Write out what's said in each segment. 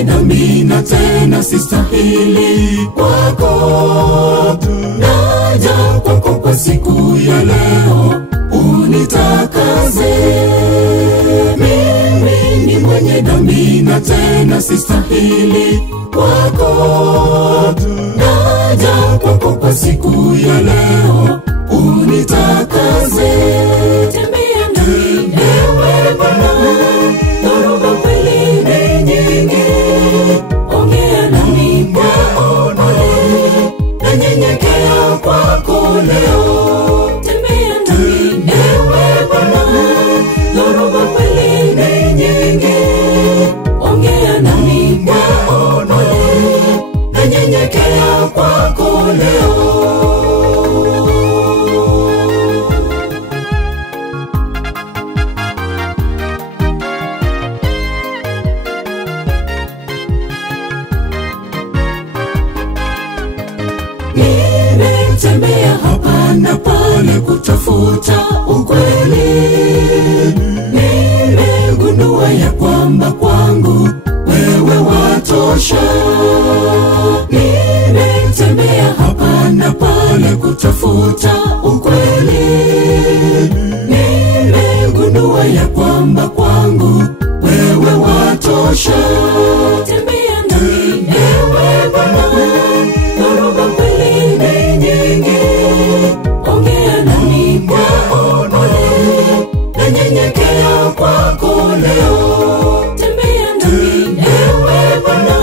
mwenye dhambi na tena sistahili kwako. Naja kwako kwa siku ya leo, unitakase. Mimi ni mwenye dhambi na tena sistahili kwako. Naja kwako kwa siku ya leo, unitakase. Tembea nami ewe Bwana, dhoruba kweli ni nyingi. Ongea nami kwa upole, nanyenyekea kwako leo. Tembea nami ewe Bwana, dhoruba kweli ni nyingi. Ongea nami kwa upole, nanyenyekea kwako leo. Nimetembea hapa na pale kutafuta ukweli. Nimegundua ya kwamba kwangu wewe watosha. Nimetembea hapa na pale kutafuta ukweli. Nimegundua ya kwamba kwangu wewe watosha. Tembea nami ewe Bwana, dhoruba kweli ni nyingi. Ongea nami kwa upole, nanyenyekea kwako leo. Tembea nami ewe Bwana,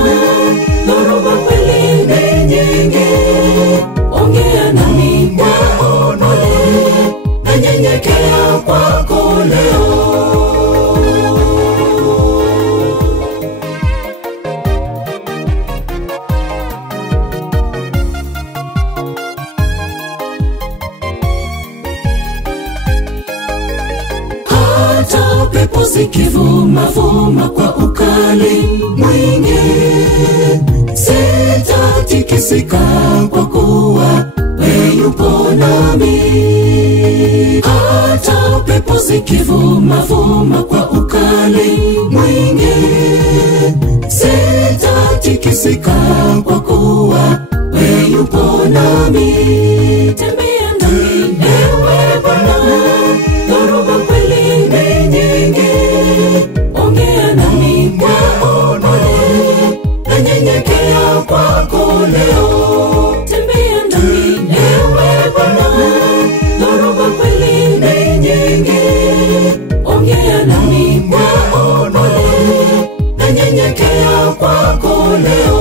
dhoruba kweli ni nyingi. Ongea nami kwa upole, nanyenyekea kwako leo. Hata pepo zikivuma kwa ukali mwingi, sitatikisika kwa kuwa wewe yupo nami. Hata pepo zikivuma kwa ukali mwingi, sitatikisika kwa kuwa wewe yupo nami. Tembea nami ewe Bwana, dhoruba kweli ni nyingi. Ongea nami kwa upole, nanyenyekea kwako leo. Tembea nami ewe Bwana, dhoruba kweli ni nyingi. Ongea nami kwa upole, nanyenyekea kwako leo.